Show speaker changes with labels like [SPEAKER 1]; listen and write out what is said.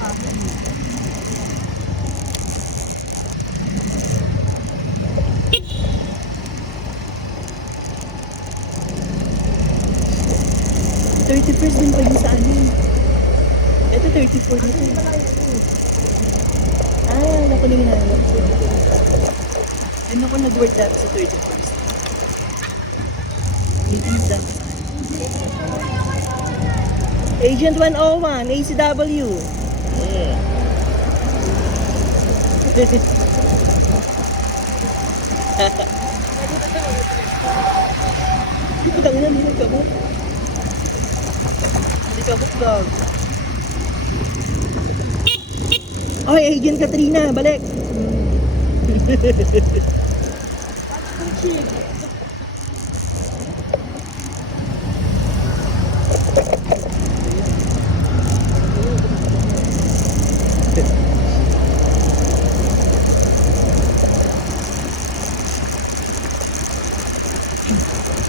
[SPEAKER 1] 30 percent pa yung sa ano amin. Ito 34 na ito. Ah, ako na minanap. Ano ko nag-work up sa 30 percent? Agent 101, ACW. Putang ina, hindi nagkabot. Hindi kabot dog. Oy, Agent Katrina, balik. Thank you.